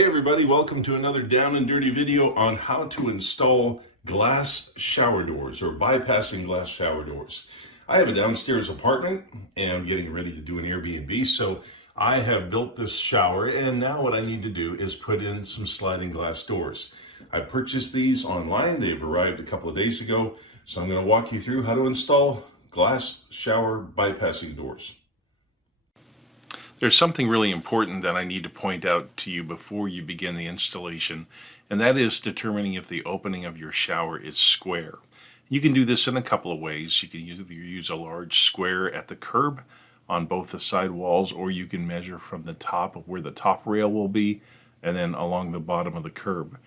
Hey everybody, welcome to another down and dirty video on how to install glass shower doors or bypassing glass shower doors. I have a downstairs apartment and I'm getting ready to do an Airbnb, so I have built this shower and now what I need to do is put in some sliding glass doors. I purchased these online, they've arrived a couple of days ago, so I'm going to walk you through how to install glass shower bypassing doors. There's something really important that I need to point out to you before you begin the installation, and that is determining if the opening of your shower is square. You can do this in a couple of ways. You can either use a large square at the curb on both the side walls, or you can measure from the top of where the top rail will be and then along the bottom of the curb.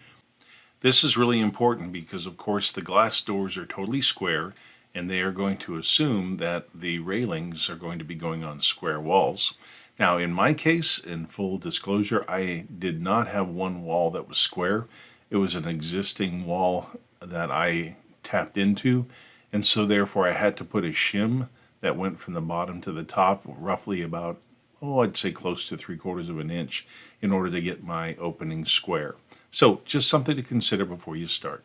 This is really important because, of course, the glass doors are totally square, and they are going to assume that the railings are going to be going on square walls. Now, in my case, in full disclosure, I did not have one wall that was square. It was an existing wall that I tapped into, and so therefore I had to put a shim that went from the bottom to the top, roughly about, I'd say close to 3/4 of an inch, in order to get my opening square. So, just something to consider before you start.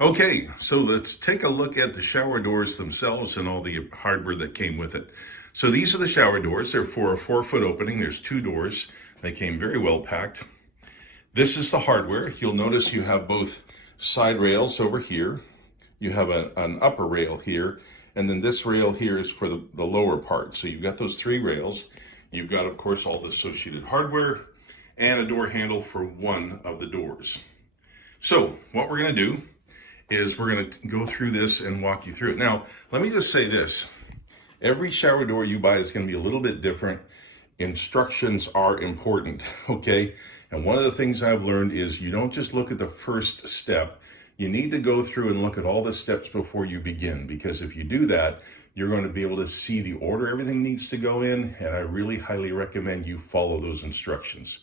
Okay, so let's take a look at the shower doors themselves and all the hardware that came with it. So these are the shower doors. They're for a 4-foot opening. There's 2 doors. They came very well packed. This is the hardware. You'll notice you have both side rails over here. You have an upper rail here, and then this rail here is for the lower part. So you've got those 3 rails. You've got, of course, all the associated hardware and a door handle for one of the doors. So what we're going to do is we're going to go through this and walk you through it. Now, let me just say this. Every shower door you buy is going to be a little bit different. Instructions are important, okay? And one of the things I've learned is you don't just look at the first step. You need to go through and look at all the steps before you begin, because if you do that, you're going to be able to see the order everything needs to go in, and I really highly recommend you follow those instructions.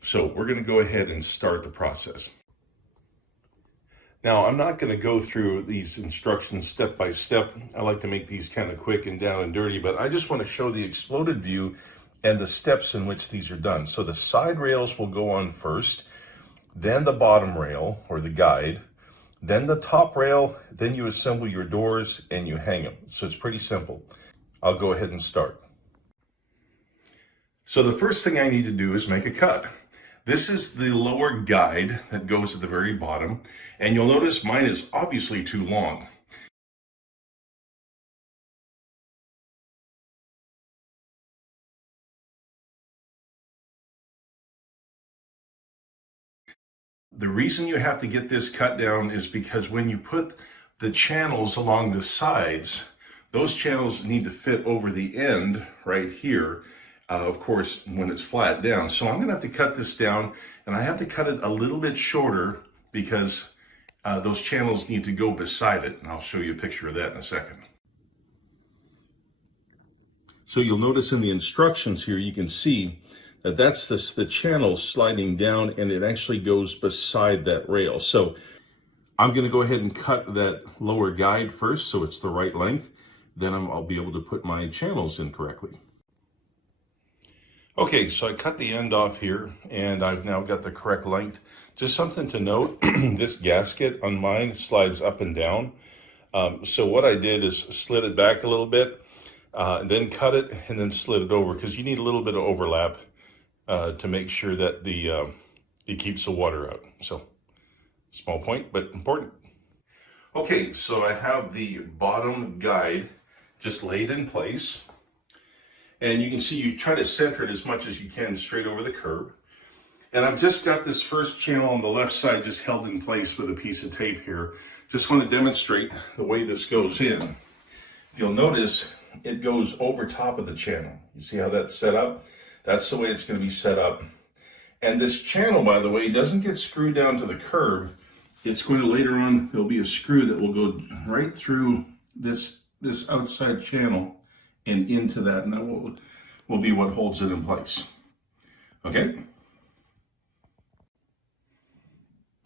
So we're going to go ahead and start the process. Now, I'm not going to go through these instructions step by step. I like to make these kind of quick and down and dirty, but I just want to show the exploded view and the steps in which these are done. So the side rails will go on first, then the bottom rail or the guide, then the top rail, then you assemble your doors and you hang them. So it's pretty simple. I'll go ahead and start. So the first thing I need to do is make a cut. This is the lower guide that goes at the very bottom, and you'll notice mine is obviously too long. The reason you have to get this cut down is because when you put the channels along the sides, those channels need to fit over the end right here. Of course, when it's flat down. So I'm gonna have to cut this down, and I have to cut it a little bit shorter because those channels need to go beside it. And I'll show you a picture of that in a second. So you'll notice in the instructions here, you can see that that's the channel sliding down, and it actually goes beside that rail. So I'm gonna go ahead and cut that lower guide first so it's the right length. Then I'll be able to put my channels in correctly. Okay, so I cut the end off here, and I've now got the correct length. Just something to note, this gasket on mine slides up and down. So what I did is slid it back a little bit, and then cut it, and then slid it over, because you need a little bit of overlap to make sure that it keeps the water out. So, small point, but important. Okay, so I have the bottom guide just laid in place. And you can see you try to center it as much as you can straight over the curb. And I've just got this first channel on the left side just held in place with a piece of tape here. Just want to demonstrate the way this goes in. You'll notice it goes over top of the channel. You see how that's set up? That's the way it's going to be set up. And this channel, by the way, doesn't get screwed down to the curb. It's going to later on, there'll be a screw that will go right through this outside channel and into that, and that will be what holds it in place. Okay?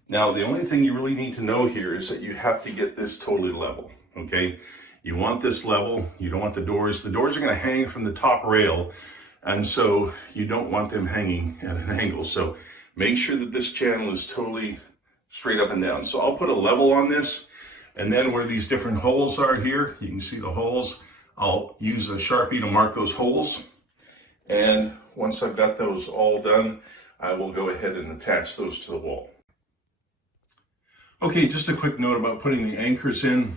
Now, the only thing you really need to know here is that you have to get this totally level, okay? You want this level. You don't want the doors. The doors are going to hang from the top rail And so you don't want them hanging at an angle. So make sure that this channel is totally straight up and down. So I'll put a level on this, and then where these different holes are here, you can see the holes. I'll use a Sharpie to mark those holes. And once I've got those all done, I will go ahead and attach those to the wall. Okay, just a quick note about putting the anchors in.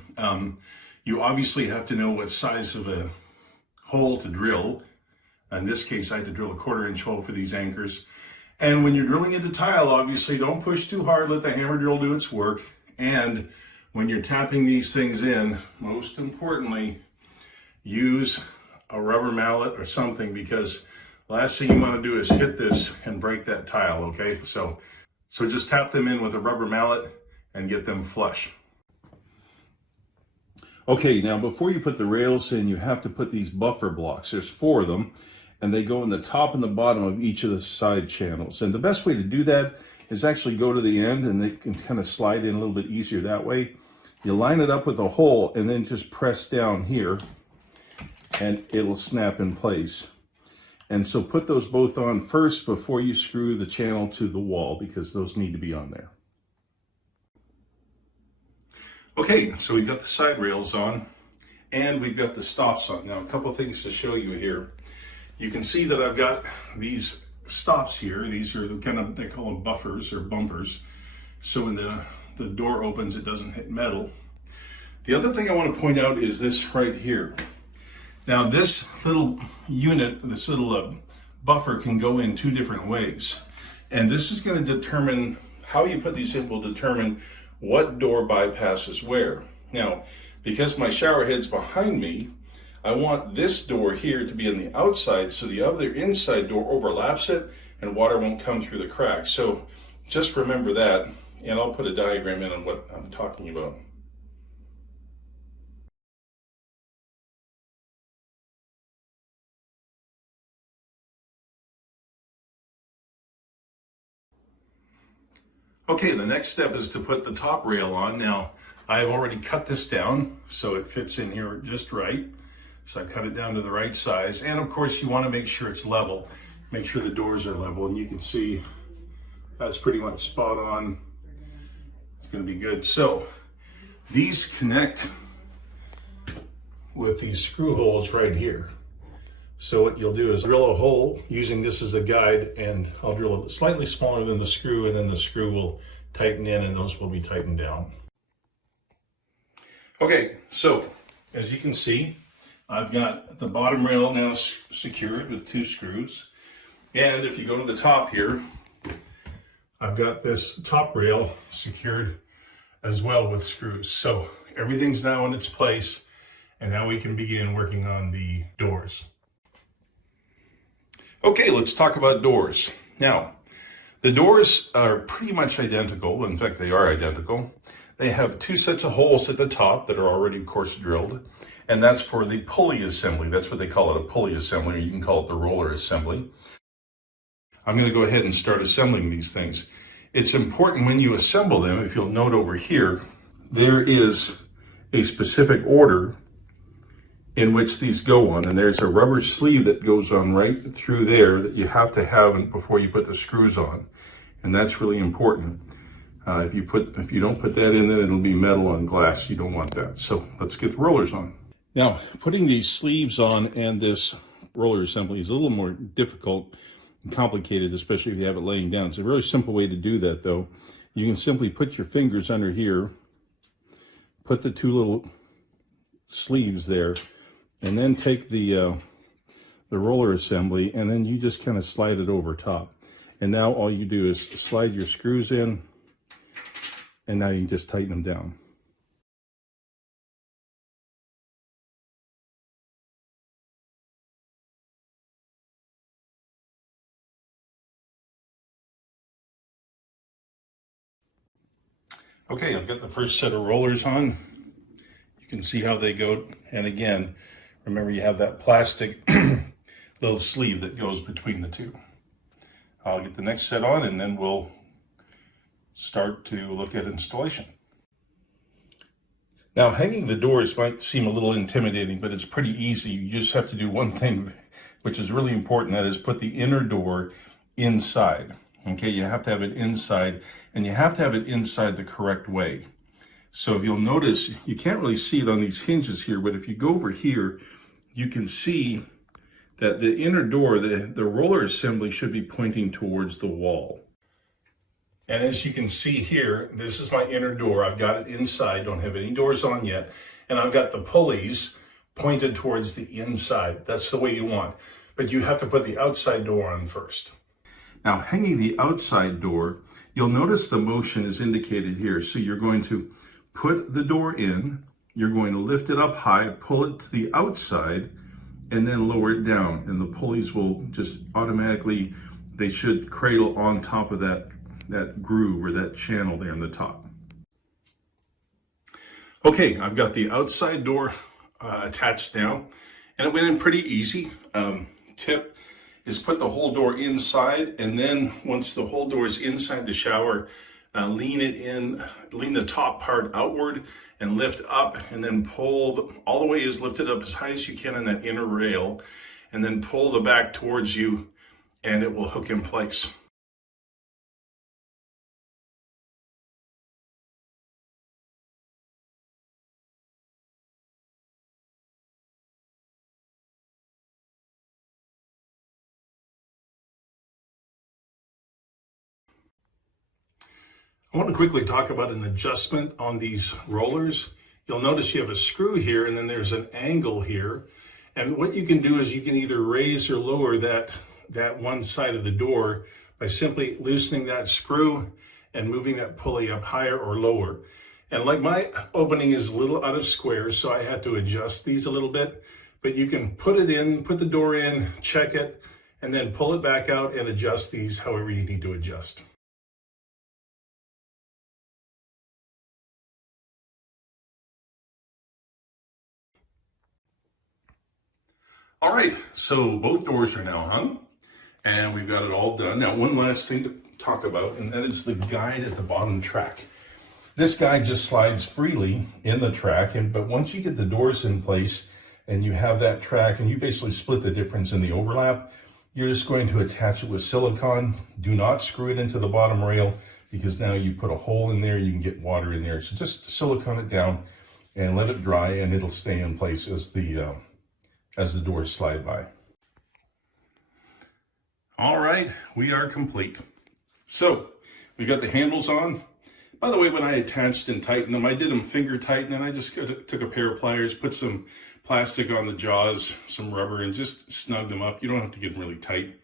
You obviously have to know what size of a hole to drill. In this case, I had to drill a 1/4-inch hole for these anchors. And when you're drilling into tile, obviously don't push too hard, let the hammer drill do its work. And when you're tapping these things in, most importantly, use a rubber mallet or something, because last thing you want to do is hit this and break that tile, okay? So just tap them in with a rubber mallet and get them flush. Okay, now before you put the rails in, you have to put these buffer blocks. There's 4 of them, and they go in the top and the bottom of each of the side channels. And the best way to do that is actually go to the end, and they can kind of slide in a little bit easier that way. You line it up with a hole and then just press down here, and it'll snap in place. And so put those both on first before you screw the channel to the wall, because those need to be on there. Okay, so we've got the side rails on, and we've got the stops on. Now, a couple of things to show you here. You can see that I've got these stops here. These are kind of, they call them buffers or bumpers. So when the door opens, it doesn't hit metal. The other thing I want to point out is this right here. Now, this little unit, this little buffer can go in 2 different ways. And this is going to determine, how you put these in will determine what door bypasses where. Now, because my shower head's behind me, I want this door here to be on the outside, so the other inside door overlaps it and water won't come through the crack. So just remember that, and I'll put a diagram in on what I'm talking about. Okay, the next step is to put the top rail on. Now, I've already cut this down so it fits in here just right. So I cut it down to the right size. And of course, you want to make sure it's level. Make sure the doors are level, and you can see that's pretty much spot on. It's going to be good. So these connect with these screw holes right here. So what you'll do is drill a hole using this as a guide, and I'll drill it slightly smaller than the screw, and then the screw will tighten in and those will be tightened down. Okay, so as you can see, I've got the bottom rail now secured with 2 screws. And if you go to the top here, I've got this top rail secured as well with screws. So everything's now in its place, and now we can begin working on the doors. Okay, let's talk about doors. Now, the doors are pretty much identical. In fact, they are identical. They have 2 sets of holes at the top that are already, of course, drilled. And that's for the pulley assembly. That's what they call it, a pulley assembly, or you can call it the roller assembly. I'm going to go ahead and start assembling these things. It's important when you assemble them, if you'll note over here, there is a specific order in which these go on, and there's a rubber sleeve that goes on right through there that you have to have before you put the screws on, and that's really important. If you don't put that in, then it'll be metal on glass. You don't want that. So let's get the rollers on. Now, putting these sleeves on and this roller assembly is a little more difficult and complicated, especially if you have it laying down. It's a really simple way to do that, though. You can simply put your fingers under here, put the 2 little sleeves there, and then take the roller assembly, and then you just kind of slide it over top. And now all you do is slide your screws in, and now you can just tighten them down. Okay, I've got the first set of rollers on. You can see how they go. And again, remember you have that plastic little sleeve that goes between the 2. I'll get the next set on, and then we'll start to look at installation. Now, hanging the doors might seem a little intimidating, but it's pretty easy. You just have to do one thing which is really important. That is, put the inner door inside. Okay, you have to have it inside, and you have to have it inside the correct way. So if you'll notice, you can't really see it on these hinges here, but if you go over here, you can see that the inner door, the roller assembly should be pointing towards the wall. And as you can see here, this is my inner door. I've got it inside, don't have any doors on yet. And I've got the pulleys pointed towards the inside. That's the way you want. But you have to put the outside door on first. Now, hanging the outside door, you'll notice the motion is indicated here. So you're going to put the door in, you're going to lift it up high, pull it to the outside, and then lower it down. And the pulleys will just automatically, they should cradle on top of that groove or that channel there in the top. Okay, I've got the outside door attached now, and it went in pretty easy. Tip is put the whole door inside, and then once the whole door is inside the shower, lean the top part outward and lift up, and then pull all the way is lifted up as high as you can on that inner rail, and then pull the back towards you, and it will hook in place. I want to quickly talk about an adjustment on these rollers. You'll notice you have a screw here, and then there's an angle here. And what you can do is you can either raise or lower that one side of the door by simply loosening that screw and moving that pulley up higher or lower. And like my opening is a little out of square, so I had to adjust these a little bit. But you can put it in, put the door in, check it, and then pull it back out and adjust these however you need to adjust. All right, so both doors are now hung, and we've got it all done. Now, one last thing to talk about, and that is the guide at the bottom track. This guide just slides freely in the track, but once you get the doors in place and you have that track and you basically split the difference in the overlap, you're just going to attach it with silicone. Do not screw it into the bottom rail, because now you put a hole in there, you can get water in there. So just silicone it down and let it dry, and it'll stay in place as the doors slide by. All right, we are complete. So we got the handles on. By the way, when I attached and tightened them, I did them finger tight, and then I just took a pair of pliers, put some plastic on the jaws, some rubber, and just snugged them up. You don't have to get them really tight.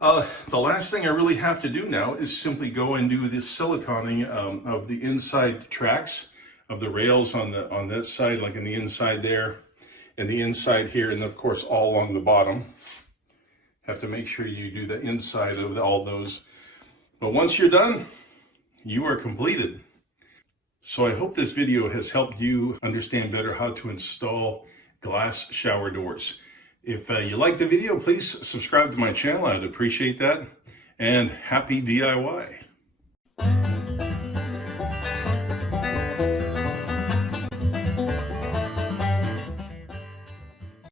The last thing I really have to do now is simply go and do this siliconing of the inside tracks of the rails on that side, like in the inside there, and the inside here, and of course all along the bottom. Have to make sure you do the inside of all those. But once you're done, you are completed. So I hope this video has helped you understand better how to install glass shower doors. If you like the video, please subscribe to my channel. I'd appreciate that. And happy DIY.